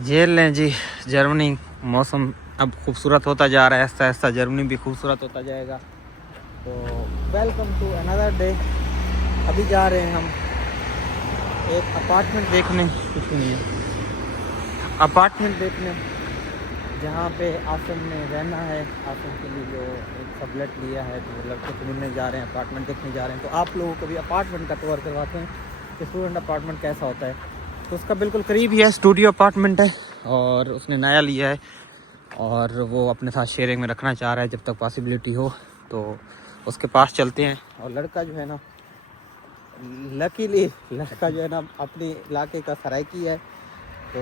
झेल लें जी। जर्मनी मौसम अब खूबसूरत होता जा रहा है, ऐसा ऐसा जर्मनी भी खूबसूरत होता जाएगा। तो वेलकम टू अनदर डे। अभी जा रहे हैं हम एक अपार्टमेंट देखने, कुछ नहीं है, अपार्टमेंट देखने जहाँ पे आसिम ने रहना है। आसिम के लिए जो एक सबलेट लिया है, तो वो लड़के से मिलने जा रहे हैं, अपार्टमेंट देखने जा रहे हैं। तो आप लोगों को भी अपार्टमेंट का टूर करवाते हैं कि स्टूडेंट अपार्टमेंट कैसा होता है। तो उसका बिल्कुल करीब ही है, स्टूडियो अपार्टमेंट है और उसने नया लिया है और वो अपने साथ शेयरिंग में रखना चाह रहा है जब तक पॉसिबिलिटी हो। तो उसके पास चलते हैं। और लड़का जो है ना, लकीली लड़का जो है ना अपने इलाके का सराइकी है, तो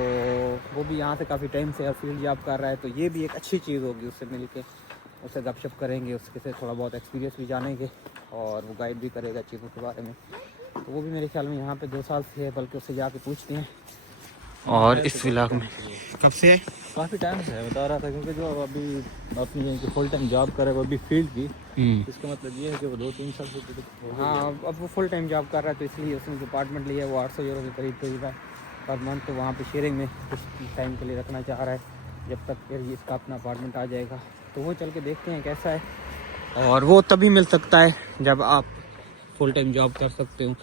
वो भी यहाँ से काफ़ी टाइम से फील्ड जॉब कर रहा है। तो ये भी एक अच्छी चीज़ होगी, उससे मिल के उससे गपशप करेंगे, उसके से थोड़ा बहुत एक्सपीरियंस भी जानेंगे और वो गाइड भी करेगा चीज़ों के बारे में। तो वो भी मेरे ख्याल में यहाँ पे 2 साल से है, बल्कि उससे जाके पूछते हैं। और इस इलाके में कब से है? काफ़ी टाइम से है, बता रहा था, क्योंकि जो अभी अपनी फुल टाइम जॉब करे वो अभी फील्ड की, इसका मतलब ये है कि वो 2-3 साल से। हाँ, अब वो फुल टाइम जॉब कर रहा है, तो इसलिए उसने जो अपार्टमेंट लिया है वो 800 यूरो के करीब करीब है पर मंथ। तो वहाँ पे शेयरिंग में कुछ टाइम के लिए रखना चाह रहा है, जब तक फिर इसका अपना अपार्टमेंट आ जाएगा। तो वो चल के देखते हैं कैसा है। और वो तभी मिल सकता है जब आप फुल टाइम जॉब कर सकते हो,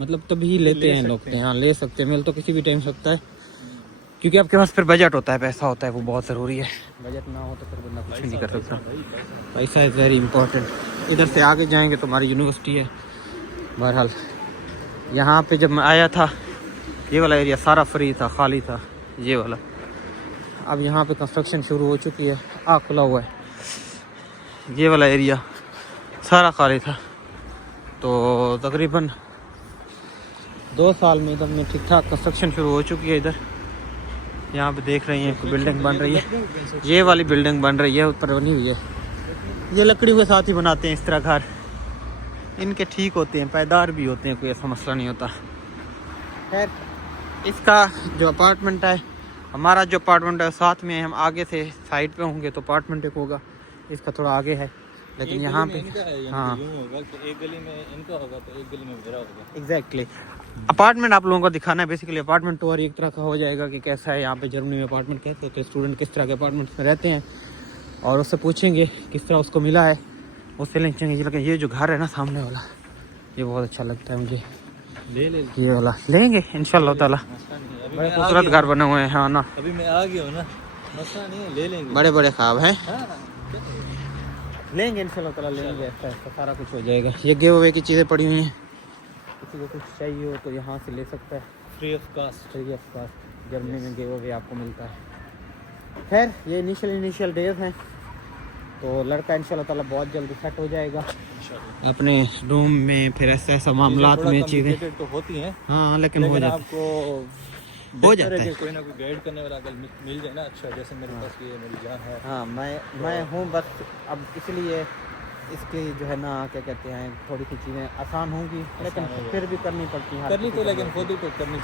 मतलब तभी लेते हैं लोग। हाँ, ले सकते हैं, मिल तो किसी भी टाइम सकता है, क्योंकि आपके पास फिर बजट होता है, पैसा होता है, वो बहुत ज़रूरी है। बजट ना हो तो फिर बंदा कुछ नहीं कर सकता। पैसा इज़ वेरी इंपॉर्टेंट। इधर से आगे जाएंगे तो हमारी यूनिवर्सिटी है। बहरहाल यहाँ पे जब मैं आया था ये वाला एरिया सारा फ्री था, खाली था ये वाला। अब यहाँ पे कंस्ट्रक्शन शुरू हो चुकी है, खुला हुआ है। ये वाला एरिया सारा खाली था। तो तकरीबन 2 साल में इधर में ठीक ठाक कंस्ट्रक्शन शुरू हो चुकी है। इधर यहाँ पे देख रही हैं बिल्डिंग बन रही है, ये वाली बिल्डिंग बन रही है, ऊपर बनी हुई है। ये लकड़ियों के साथ ही बनाते हैं इस तरह घर, इनके ठीक होते हैं, पायदार भी होते हैं, कोई ऐसा मसला नहीं होता। खैर, इसका जो अपार्टमेंट है, हमारा जो अपार्टमेंट है साथ में है, हम आगे से साइड पे होंगे तो अपार्टमेंट एक होगा, इसका थोड़ा आगे है। लेकिन यहाँ पे हाँ एक गली में इनका होगा तो एक गली में मेरा होगा। एग्जैक्टली। अपार्टमेंट आप लोगों को दिखाना है बेसिकली। अपार्टमेंट टूर एक तरह का हो जाएगा कि कैसा है यहाँ पे जर्मनी में अपार्टमेंट कैसे होते हैं, स्टूडेंट किस तरह के अपार्टमेंट में रहते हैं, और उससे पूछेंगे किस तरह उसको मिला है, उससे लेंगे। लेकिन ये जो घर है ना सामने वाला, ये बहुत अच्छा लगता है मुझे। ले ये वाला लेंगे इंशाल्लाह ताला। बड़े खूबसूरत घर बने हुए हैं। हाँ ना, अभी मैं आ गया हूँ ना, मसला नहीं है, ले लेंगे। बड़े बड़े ख्वाब हैं, लेंगे इंशाल्लाह ताला लेंगे। ऐसा सारा कुछ हो जाएगा। ये गिव अवे की चीज़ें पड़ी हुई हैं, किसी को कुछ चाहिए हो तो यहाँ से ले सकता है, फ्री ऑफ कास्ट। जर्मनी में गिव अवे आपको मिलता है। खैर, ये इनिशियल डेज हैं, तो लड़का इंशाल्लाह ताला बहुत जल्दी सेट हो जाएगा अपने रूम में। फिर ऐसा मामलात में चीज़ें तो होती हैं, हाँ, लेकिन हो जाती आपको हो जाता है। कोई ना कोई गाइड करने वाला अगर मिल जाए ना, अच्छा, जैसे मेरे पास ये मेरी जान है। हाँ, मैं हूँ बस। अब इसलिए इसकी जो है ना, क्या कहते हैं, थोड़ी सी चीज़ें आसान होंगी, लेकिन फिर भी करनी पड़ती हैं। करनी तो, लेकिन खुद ही तो करनी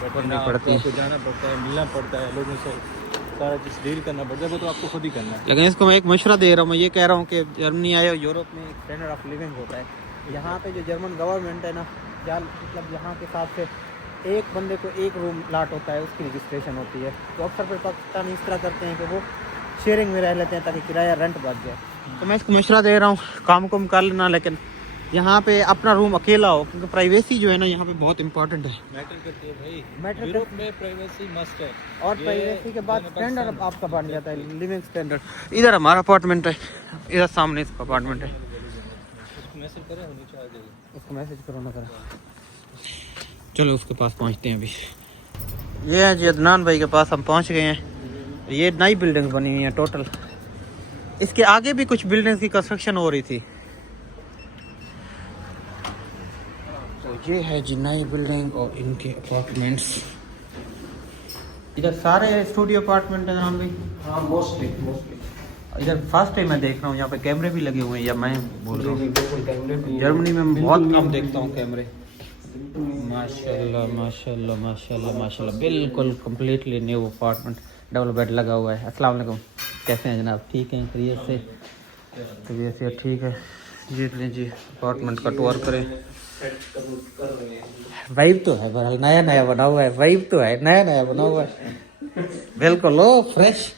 पड़ती है, जाना पड़ता है, मिलना पड़ता है लोगों से, सारा चीज़ डील करना पड़ता है, वो तो आपको खुद ही करना है। लेकिन इसको मैं एक मशवरा दे रहा हूँ, मैं ये कह रहा हूँ कि जर्मनी आए, यूरोप में एक स्टैंडर्ड ऑफ लिविंग होता है। यहाँ पे जो जर्मन गवर्नमेंट है ना, या मतलब यहाँ के हिसाब से एक बंदे को एक रूम लाट होता है, उसकी रजिस्ट्रेशन होती है। तो अक्सर फिर पाकिस्तान इस तरह करते हैं कि वो शेयरिंग में रह लेते हैं ताकि किराया रेंट बच जाए। तो मैं इसको मशवरा दे रहा हूँ, काम कुम कर लेना, लेकिन यहाँ पे अपना रूम अकेला हो, क्योंकि प्राइवेसी जो है ना यहाँ पे बहुत इंपॉर्टेंट है, मैटर करती है भाई। मैटर यूरोप में प्राइवेसी मस्ट है, और प्राइवेसी के बाद स्टैंडर्ड आपका बन जाता है, लिविंग स्टैंडर्ड। इधर हमारा अपार्टमेंट है, इधर सामने इसका अपार्टमेंट है। मैसेज करें, नीचे आ जाएगी, उसको मैसेज करो ना करो। चलो उसके पास पहुंचते हैं अभी। ये है जी अदनान भाई के पास हम पहुंच गए हैं। ये नई बिल्डिंग्स बनी हुई हैं टोटल। इसके आगे भी कुछ बिल्डिंग्स की कंस्ट्रक्शन हो रही थी। तो ये है जी नई बिल्डिंग और इनके अपार्टमेंट्स। इधर सारे स्टूडियो अपार्टमेंट हैं नाम भी। हाँ, मोस्टली इधर फर्स्ट टाइम मैं देख रहा हूँ, यहाँ पे कैमरे भी लगे हुए हैं, या मैं बोल रहा हूँ जर्मनी में बहुत कम देखता हूँ कैमरे। माशाल्लाह माशाल्लाह माशाल्लाह माशाल्लाह, बिल्कुल completely new apartment, double bed लगा हुआ है। अस्सलाम वालेकुम, कैसे हैं जनाब? ठीक हैं, खैरियत से? खैरियत से ठीक है जी। जी अपार्टमेंट का टूर करें। सेट कर रहे हैं। वाइब तो है, बहरहाल नया नया बना हुआ है, वाइब तो है, नया नया बना हुआ है बिल्कुल लो फ्रेश।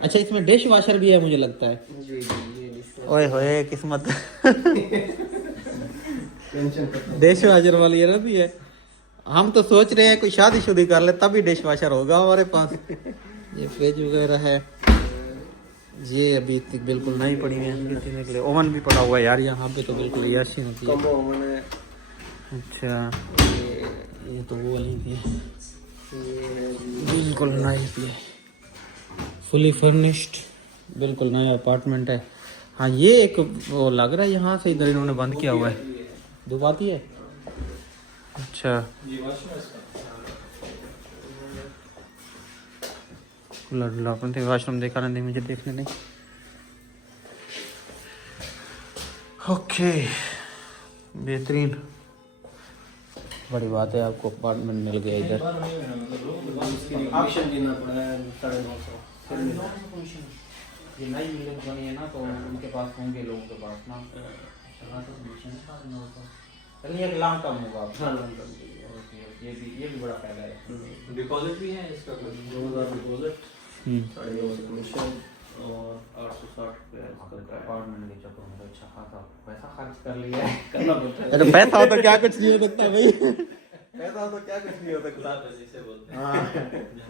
अच्छा इसमें डिश वॉशर भी है मुझे लगता है। जी जी ये डिश ओए होए किस्मत टेंशन डिश वॉशर वाली है ना भी है। हम तो सोच रहे हैं कोई शादी शुदी कर ले तभी डिश वॉशर होगा हमारे पास। ये फ्रिज वगैरह है, ये अभी तक बिल्कुल नहीं पड़ी है पीने के लिए। ओवन भी पड़ा हुआ है यार यहाँ पे तो बिल्कुल याशी होती है। कम ओवन है। अच्छा ये तो वो वाली थी ये है बिल्कुल नाइस, ये फुली फर्निश्ड बिल्कुल नया अपार्टमेंट है। हाँ ये एक वो लग रहा है यहाँ से इधर इन्होंने बंद किया हुआ है, धूप आती है। अच्छा कूलर अपन थे, वॉशरूम देखा नहीं मुझे, देखने नहीं। ओके बेहतरीन, बड़ी बात है आपको अपार्टमेंट मिल गया इधर। ऑप्शन देना पड़ा है 950। ये नई बिल्डिंग बनी है ना तो उनके पास होंगे लोगों के पास ना, चलिए एक लॉन्ग टर्म होगा आपका। हाँ लॉन्ग टर्म के लिए। ये भी बड़ा फायदा है। डिपॉजिट भी है इसका 2000 डिपॉजिट, 950 कमीशन और 860 रुपये इसका अपार्टमेंट के चक्कर में अच्छा खासा पैसा खर्च कर लिया है। करना पड़ता है। अरे पैसा हो तो क्या कुछ नहीं हो सकता भाई, पैसा हो तो क्या कुछ नहीं हो सकता। जिसे बोलते हैं। हाँ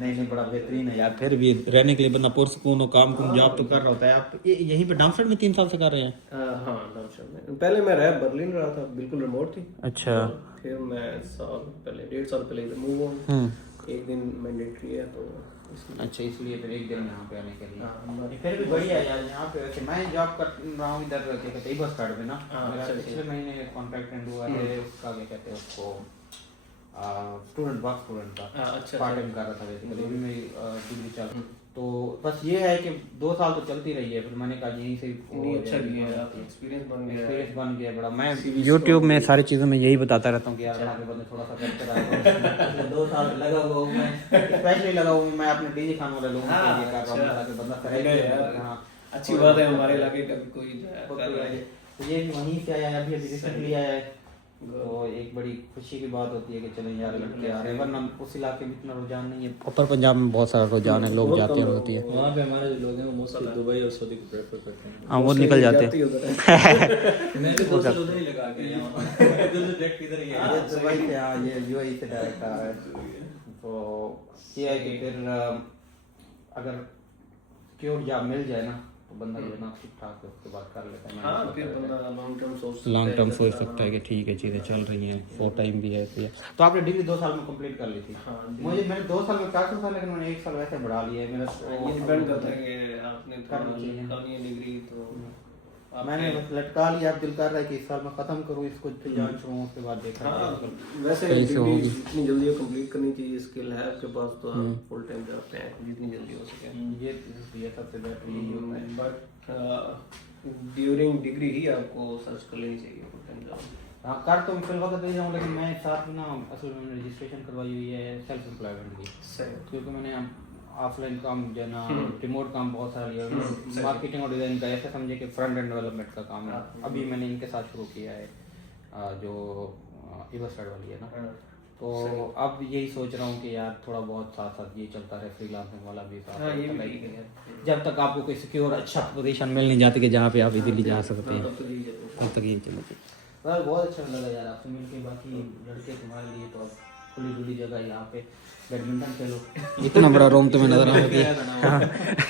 नहीं नहीं बड़ा बेहतरीन है यार, फिर भी रहने के लिए बंदा पुरसकून हो, काम कुम जॉब तो कर रहा होता है। आप यहीं पे डाउनस्टाउन में 3 साल से कर रहे हैं? हाँ डाउनटाउन में पहले मैं रह बर्लिन रहा था, बिल्कुल रिमोट थी। अच्छा फिर मैं साल पहले 1.5 साल पहले इधर मूव हुआ। एक दिन मैंडेटरी है तो इसलिए। अच्छा इसलिए फिर एक दिन यहाँ पे आने के लिए। हाँ, हमारी- फिर भी बढ़िया है यार यहाँ पे। वैसे मैं जॉब कर रहा हूँ इधर क्या कहते हैं बस कार्ड पे ना, हाँ, मेरा अच्छा, पिछले महीने कॉन्ट्रैक्ट एंड हुआ है उसका, क्या कहते हैं उसको स्टूडेंट वर्क स्टूडेंट का अच्छा पार्ट टाइम कर रहा था बेसिकली, अभी मेरी डिग्री चल। तो बस ये है कि 2 साल तो चलती रही है, फिर मैंने कहा यहीं से नहीं अच्छा भी है, आप एक्सपीरियंस बन गया है। एक्सपीरियंस बन गया बड़ा। मैं यूट्यूब में सारी चीज़ों में यही बताता रहता हूँ कि यार आगे बंदे थोड़ा सा करते रहो। 2 साल लगा हुआ हूँ मैं, स्पेशली लगा हुआ हूँ मैं अपने डीजी खान वाले लोगों के लिए कर रहा हूँ ताकि बंदा करे। हाँ अच्छी बात है, हमारे इलाके का भी कोई जो है कर रहा है। तो ये वहीं से आया है, अभी अभी रिसेंटली आया है, तो एक बड़ी खुशी की बात होती है कि चलो यार लड़के आ रहे हैं, वरना उस इलाके में इतना रुझान नहीं है। ऊपर पंजाब में बहुत सारा रुझान है, लोग जाते हैं होती है वहाँ पे हमारे जो लोग हैं वो मोस्टली दुबई और सऊदी को प्रेफर करते हैं। हाँ वो निकल जाते जाती हैं। उधर है। मैं भी 2 साल उधर ही लगा के यहाँ इधर से डायरेक्ट इधर ही है। ये दुबई से, हाँ ये यूएई से डायरेक्ट आ रहा है। तो ये है कि फिर अगर सिक्योर जॉब मिल जाए ना तो बंदा जो है ना ठीक ठाक है उसके बाद कर लेता है। हाँ फिर बंदा लॉन्ग टर्म सोच सकता लॉन्ग है। टर्म सोच सकता है कि ठीक है चीज़ें चल रही हैं, फॉर टाइम भी है। तो आपने डिग्री 2 साल में कंप्लीट कर ली थी? हाँ, मैंने 2 साल में 4 साल, लेकिन मैंने 1 साल वैसे बढ़ा लिया है मेरा। ये डिपेंड करता है कि आपने करनी चाहिए। करनी है डिग्री तो मैंने बस लटका लिया, अब दिल कर रहा है कि इस साल मैं खत्म करूँ इसको, फिर जान छूँ उसके बाद देखा हाँ जाएगा। वैसे कैसे डिग्री होगी? जितनी जल्दी कंप्लीट करनी चाहिए, स्किल है आपके पास तो आप फुल टाइम जॉब पे हैं जितनी जल्दी हो सके। ये सबसे बेटर यही होता है। बट ड्यूरिंग डिग्री ही आपको सर्च कर लेनी चाहिए फुल टाइम जॉब। हाँ कर तो मैं फिल वक्त दे जाऊँ, लेकिन मैं साथ में ना असल में मैंने रजिस्ट्रेशन करवाई हुई है सेल्फ एम्प्लॉयमेंट की, सही। क्योंकि मैंने ऑफलाइन काम जो है ना रिमोट काम बहुत सारा लिया, मार्केटिंग और डिजाइन का, ऐसे समझे कि फ्रंट एंड डेवलपमेंट का काम है। अभी मैंने इनके साथ शुरू किया है जो इवस्टार्ट वाली है ना, तो अब यही सोच रहा हूँ कि यार थोड़ा बहुत साथ साथ ये चलता रहे, फ्रीलांसिंग वाला भी साथ हाँ, ये भी साथ ठीक है। जब तक आपको कोई सिक्योर अच्छा पोजीशन मिल नहीं जाती कि जहाँ पे आप इजीली जा सकते हैं, तब तो यही है। तब तक ये चलो। यार बहुत अच्छा लगा यार आपसे मिलके। बाकी लड़के तुम्हारे लिए तो अब खुली डुली जगह है यहाँ पे, बैडमिंटन खेलो। इतना बड़ा रूम तुम्हें नजर आ रहा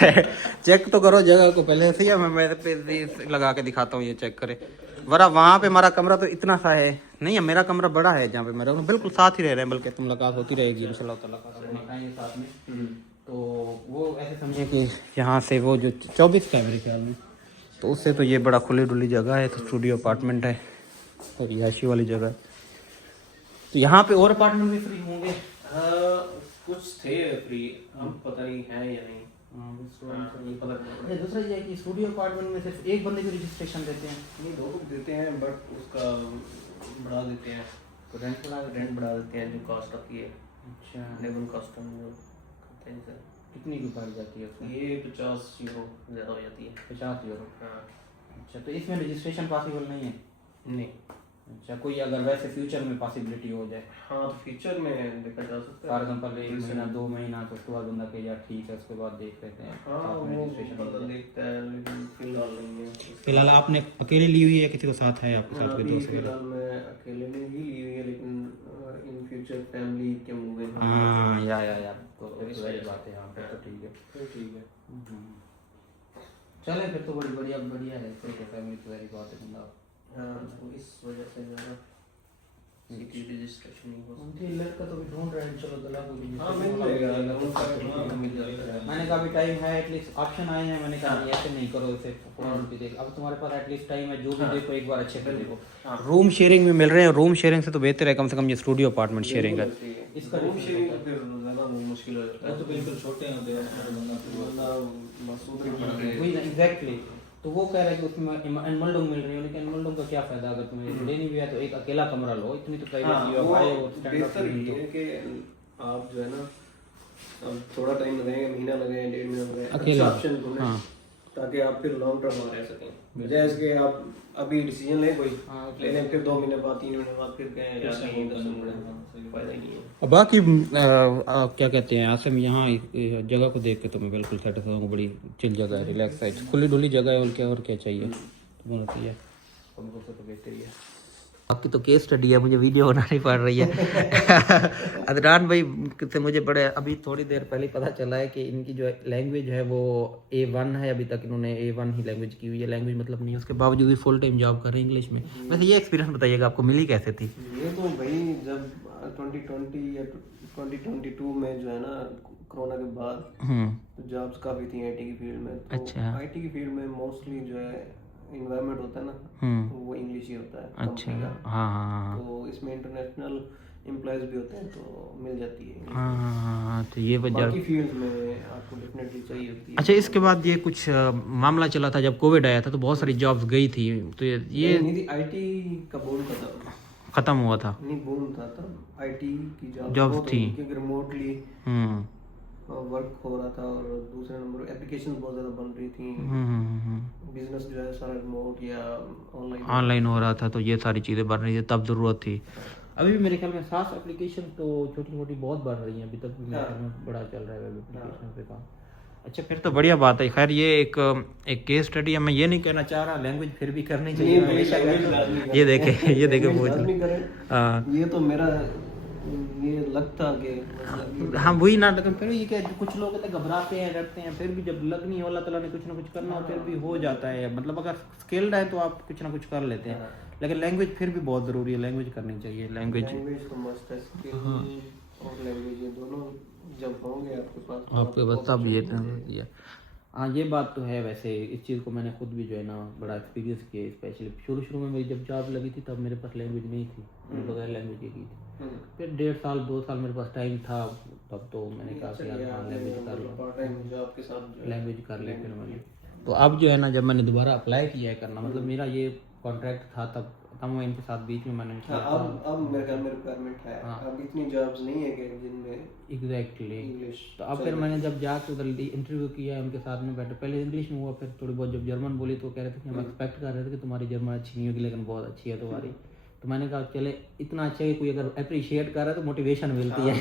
है? चेक तो करो जगह को पहले से, या मैं पे लगा के दिखाता हूँ, ये चेक करे। वरा वहाँ पे हमारा कमरा तो इतना सा है नहीं है, मेरा कमरा बड़ा है जहाँ पे मैं रहूँ, बिल्कुल साथ ही रह रहे हैं, बल्कि मुलाकात होती रहेगी इंशाल्लाह ताला साथ में। तो वो ऐसे समझे कि यहाँ से वो जो 24 का है मेरे ख्याल में, तो उससे तो ये बड़ा खुली डुली जगह है, तो स्टूडियो अपार्टमेंट है और याशी वाली जगह है। तो यहाँ पे और अपार्टमेंट भी फ्री होंगे? कुछ थे फ्री, हम पता नहीं है या नहीं। पता नहीं। दूसरा ये है कि स्टूडियो अपार्टमेंट में सिर्फ एक बंदे को रजिस्ट्रेशन देते हैं, नहीं 2 को देते हैं बट उसका बढ़ा देते हैं, तो रेंट बढ़ा देते हैं जो कॉस्ट आती है। अच्छा लेबर कॉस्ट हम जो करते हैं सर, कितनी की पड़ जाती है उसमें? ये 50 यूरो ज़्यादा हो जाती है। 50 यूरो। हाँ अच्छा तो इसमें रजिस्ट्रेशन पॉसिबल नहीं है? नहीं अच्छा, कोई अगर वैसे फ्यूचर में पॉसिबिलिटी हो जाए, हाँ तो फ्यूचर में देखा जा सकता फॉर है। एग्जांपल 1 महीना 2 महीना, तो उसके बाद बंदा कहे यार ठीक है, उसके बाद देख लेते हैं, हाँ साथ में वो रजिस्ट्रेशन हो पता जाए। देखता है, लेकिन फिलहाल नहीं है। फिलहाल आपने अकेले ली हुई है, किसी को साथ है आपके साथ, कोई अभी दोस्त वगैरह? फिलहाल मैं अकेले में ही ली हुई है, लेकिन इन फ्यूचर फैमिली के मूव में हाँ या तो फिर वही बात है, यहाँ पे तो ठीक है। तो ठीक है। चले फिर तो बड़ी बढ़िया बढ़िया है, फिर तो फैमिली तो वही बात है बंदा। हाँ तो इस वजह से ज़्यादा सिटी रजिस्ट्रेशन ही हो मुझे लड़का तो भी ढूंढ रहे हैं, चलो दला को भी हाँ मिल जाएगा, मिल जाएगा। मैंने कहा अभी टाइम है, एटलीस्ट ऑप्शन आए हैं, मैंने कहा नहीं ऐसे नहीं करो, इसे फौरन पे देख, अब तुम्हारे पास एटलीस्ट टाइम है, जो भी देखो एक बार अच्छे से देखो। रूम शेयरिंग में मिल रहे हैं, रूम शेयरिंग से तो बेहतर है कम से कम ये स्टूडियो अपार्टमेंट शेयरिंग है। इसका रूम शेयरिंग तो फिर ज़्यादा मुश्किल हो जाता है। तो बिल्कुल छोटे होते हैं वरना बस उधर ही पड़ गए। वही ना एग्जैक्टली, तो वो कह रहा है कि उसमें एनमलडोंग मिल रही है, लेकिन एनमलडोंग का क्या फायदा अगर तुम्हें लेनी भी है तो एक अकेला कमरा लो, इतनी तो प्राइवेसी हो भाई, वो स्टैंड अप बेहतर ये है कि आप जो है ना, अब थोड़ा टाइम लगेगा, महीना लगेगा, 1.5 महीना लगेगा, अकेले। अच्छा ऑप्शन ढूंढें, हाँ। ताकि आप फिर लॉन्ग टर्म में रह सकें। बजाय इसके आप अभी डिसीजन लें कोई, ले लें, फिर 2 महीने बाद 3 महीने बाद फिर कहें यार नहीं, फायदा ही नहीं है। बाकी क्या कहते हैं आसिम, यहाँ जगह को देख के तो मैं बिल्कुल सेटिस्फाई हूँ, बड़ी चिल जगह है, रिलैक्स है, खुली डुली जगह है, और क्या चाहिए, तो होती है हमको से तो बेहतर ही है। आपकी तो केस स्टडी है, मुझे वीडियो बनानी पड़ रही है। अदनान भाई से मुझे बड़े अभी थोड़ी देर पहले पता चला है कि इनकी जो लैंग्वेज है वो A1 है, अभी तक इन्होंने A1 ही लैंग्वेज की हुई है, लैंग्वेज मतलब नहीं है, उसके बावजूद भी फुल टाइम जॉब कर रहे हैं इंग्लिश में। वैसे ये एक्सपीरियंस बताइएगा, आपको मिली कैसे थी? ये तो भाई जब 2020 या 2022 में जो है ना, कोरोना के बाद तो जॉब्स काफ़ी थी आईटी की फील्ड में। तो अच्छा। आईटी की फील्ड में मोस्टली जो है इन्वायरमेंट होता है ना, वो इंग्लिश ही होता है अच्छा। कंपनी का। हाँ तो इसमें इंटरनेशनल एम्प्लॉयज़ भी होते हैं, तो मिल जाती है। हाँ, तो ये वजह। बाकी फील्ड में आपको डेफिनेटली चाहिए होती है। अच्छा, इसके बाद ये कुछ मामला चला था जब कोविड आया था, तो बहुत सारी जॉब्स गई थी, तो ये नहीं थी, आईटी का बूम खत्म हुआ था। नहीं बूम था तब आईटी की जॉब्स थी, क्योंकि रिमोटली वर्क हो रहा था, और दूसरे नंबर एप्लीकेशंस बहुत ज़्यादा बन रही थी, बिजनेस जो है सारा रिमोट या ऑनलाइन हो रहा था, तो ये सारी चीज़ें बन रही थी, तब ज़रूरत थी। अभी भी मेरे ख्याल में 7 एप्लीकेशन तो छोटी छोटी बहुत बन रही हैं, अभी तक भी मेरे ख्याल में बड़ा चल रहा है वेब एप्लीकेशन पे काम। अच्छा, फिर तो बढ़िया बात है। खैर ये एक केस स्टडी है, मैं ये नहीं कहना चाह रहा, लैंग्वेज फिर भी करनी चाहिए हमेशा। ये देखे वो हाँ, ये तो मेरा ये लगता कि हाँ वही ना, लेकिन फिर ये क्या, कुछ लोग तो घबराते हैं, डरते हैं, फिर भी जब लगनी हो, अल्लाह ताला ने कुछ ना कुछ करना हो, फिर भी हो जाता है। मतलब अगर स्किल्ड है तो आप कुछ ना कुछ कर लेते हैं, लेकिन लैंग्वेज फिर भी बहुत ज़रूरी है, लैंग्वेज करनी चाहिए। लैंग्वेज तो मस्ट है, स्किल और लैंग्वेज ये दोनों जब होंगे आपके पास तब ये हाँ, ये बात तो है। वैसे इस चीज़ को मैंने खुद भी जो है ना बड़ा एक्सपीरियंस किया, स्पेशली शुरू में मेरी जब जॉब लगी थी तब मेरे पास लैंग्वेज नहीं थी, मैंने बगैर लैंग्वेज की थी। फिर 1.5 साल 2 साल मेरे पास टाइम था, तब तो मैंने कहा कि यार लैंग्वेज कर लो, लैंग्वेज कर ली फिर मैंने। तो अब जो है ना, जब मैंने दोबारा अप्लाई किया है करना, मतलब मेरा ये कॉन्ट्रैक्ट था तब खत्म हुआ, इनके साथ बीच में मैंने किया। अब मेरे ख्याल में रिक्वायरमेंट है, अब इतनी जॉब्स नहीं है कि जिनमें एग्जैक्टली इंग्लिश। तो अब फिर मैंने जब जाके उधर इंटरव्यू किया उनके साथ में बैठे, पहले इंग्लिश में हुआ, फिर थोड़ी बहुत जब जर्मन बोली तो कह रहे थे कि हम एक्सपेक्ट कर रहे थे कि तुम्हारी जर्मन अच्छी नहीं होगी, लेकिन बहुत अच्छी है तुम्हारी। तो मैंने कहा चले इतना अच्छा है, कोई अगर अप्रिशिएट कर रहा है तो मोटिवेशन मिलती है।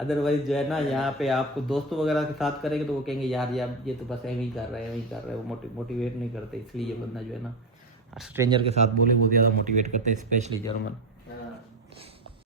अदरवाइज जो है ना, यहाँ पे आपको दोस्तों वगैरह के साथ करेंगे तो वो कहेंगे यार ये तो बस ऐसे ही कर रहे हैं, वो मोटिवेट नहीं करते। इसलिए ये बंदा जो है ना स्ट्रेंजर के साथ बोले वो ज़्यादा मोटिवेट करते हैं, स्पेशली जर्मन।